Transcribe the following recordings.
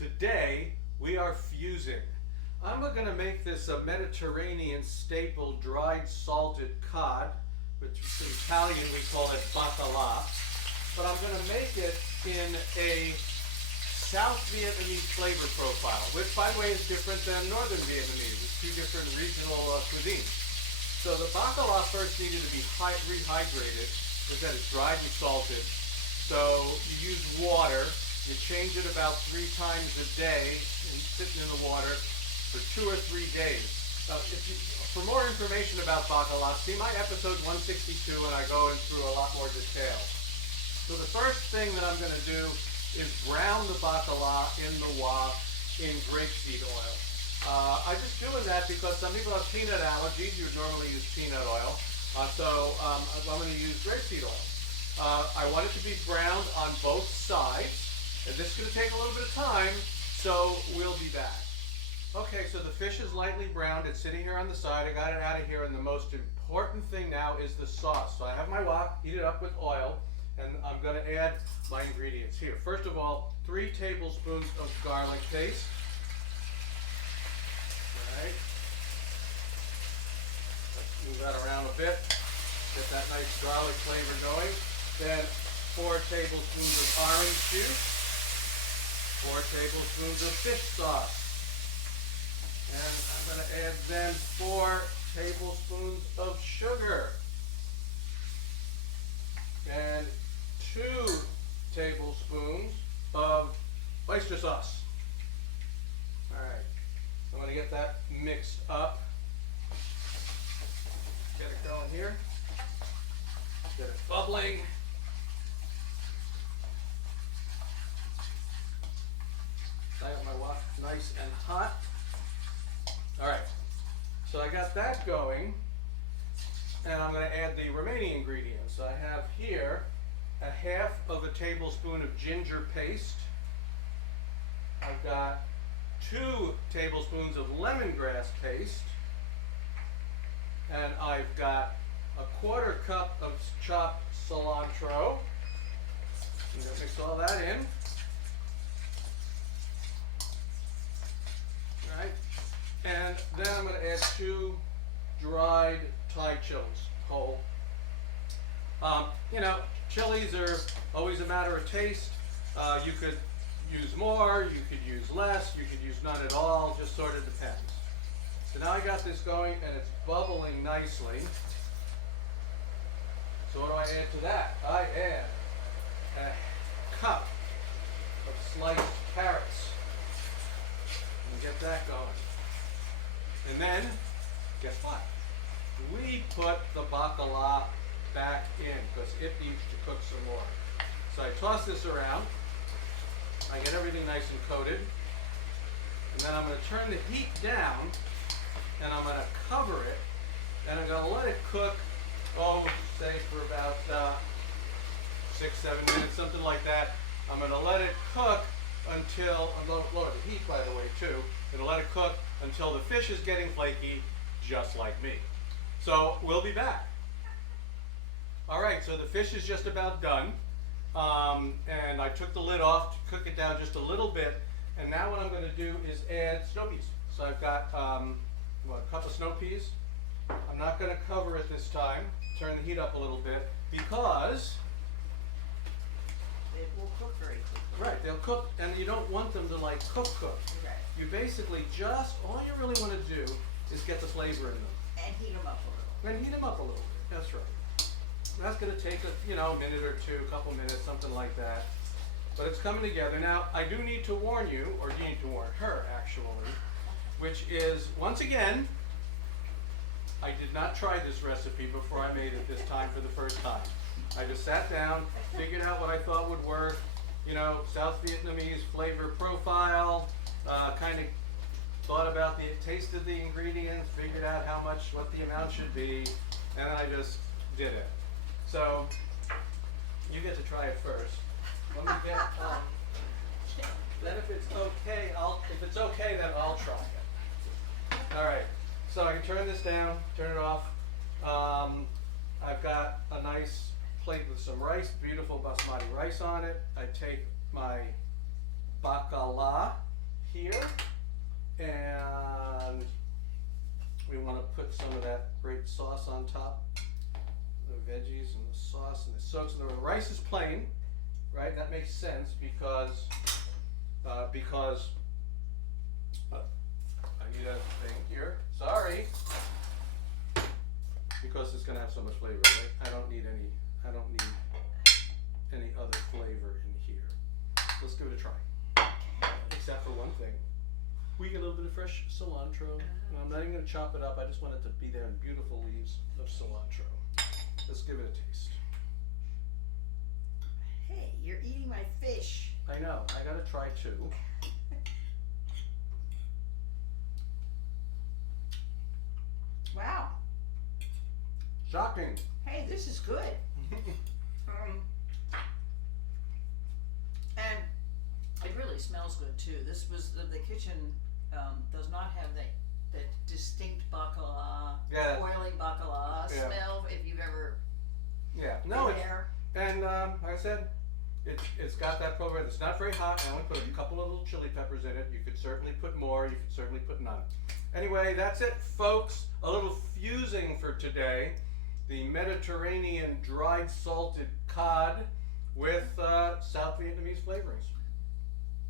Today we are fusing. I'm going to make this a Mediterranean staple dried salted cod, which in Italian we call it Baccala, but I'm going to make it in a South Vietnamese flavor profile, which by the way is different than Northern Vietnamese. It's two different regional cuisines. So the Baccala first needed to be rehydrated because that is dried and salted. So you use water. You change it about 3 times a day and sit it in the water for 2 or 3 days. For more information about Baccala, see my episode 162 and I go through a lot more detail. So the first thing that I'm going to do is brown the Baccala in the wok in grapeseed oil. I'm just doing that because some people have peanut allergies. You would normally use peanut oil. So I'm going to use grapeseed oil. I want it to be browned on both sides. And this is going to take a little bit of time, so we'll be back. Okay, so the fish is lightly browned. It's sitting here on the side. I got it out of here, and the most important thing now is the sauce. So I have my wok, heat it up with oil, and I'm going to add my ingredients here. First of all, 3 tablespoons of garlic paste. All right. Let's move that around a bit. Get that nice garlic flavor going. Then 4 tablespoons of orange juice. 4 tablespoons of fish sauce. And I'm going to add then 4 tablespoons of sugar. And 2 tablespoons of oyster sauce. All right. So I'm going to get that mixed up. Get it going here. Get it bubbling. I have my wok nice and hot. All right, so I got that going, and I'm going to add the remaining ingredients. I have here a 1/2 tablespoon of ginger paste. I've got 2 tablespoons of lemongrass paste, and I've got a 1/4 cup of chopped cilantro. I'm going to mix all that in. Right. And then I'm going to add 2 dried Thai chilies, whole. Chilies are always a matter of taste. You could use more, you could use less, you could use none at all, just sort of depends. So now I got this going and it's bubbling nicely. So what do I add to that? I add a cup of sliced carrots. And get that going. And then, guess what? We put the Baccala back in because it needs to cook some more. So I toss this around. I get everything nice and coated. And then I'm going to turn the heat down and I'm going to cover it. And I'm going to let it cook, say for about 6-7 minutes, something like that. I'm going to let it cook until, I'm going to lower the heat by the way too, and let it cook until the fish is getting flaky, just like me. So we'll be back. All right, so the fish is just about done, and I took the lid off to cook it down just a little bit, and now what I'm going to do is add snow peas. So I've got a cup of snow peas. I'm not going to cover it this time. Turn the heat up a little bit because it will cook very quickly. Right, they'll cook, and you don't want them to like cook. Right. You basically all you really want to do is get the flavor in them. And heat them up a little. And heat them up a little bit, that's right. That's going to take a minute or two, a couple minutes, something like that. But it's coming together. Now, I do need to warn you, or you need to warn her actually, which is, once again, I did not try this recipe before I made it this time for the first time. I just sat down, figured out what I thought would work, South Vietnamese flavor profile, kind of thought about the taste of the ingredients, figured out what the amount should be, and then I just did it. So, you get to try it first. Let me get, then if it's okay, then I'll try it. All right, so I can turn this down, turn it off. I've got a nice plate with some rice, beautiful basmati rice on it. I take my Baccala, here. And we want to put some of that great sauce on top. The veggies and the sauce and the soaks. And the rice is plain, right? That makes sense because I need a thing here. Sorry. Because it's gonna have so much flavor, right? I don't need any other flavor in here. Let's give it a try. Except for one thing. We get a little bit of fresh cilantro. And I'm not even gonna chop it up. I just want it to be there in beautiful leaves of cilantro. Let's give it a taste. Hey, you're eating my fish. I know, I gotta try too. Wow. Shocking. Hey, this is good. And it really smells good too. This was the kitchen does not have that distinct Baccala, Yeah. boiling Baccala Yeah. smell. If you've ever Yeah, been no, there. and like I said, it's got that flavor. It's not very hot. I only put a couple of little chili peppers in it. You could certainly put more. You could certainly put none. Anyway, that's it, folks. A little fusing for today. The Mediterranean dried salted cod with South Vietnamese flavorings.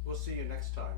We'll see you next time.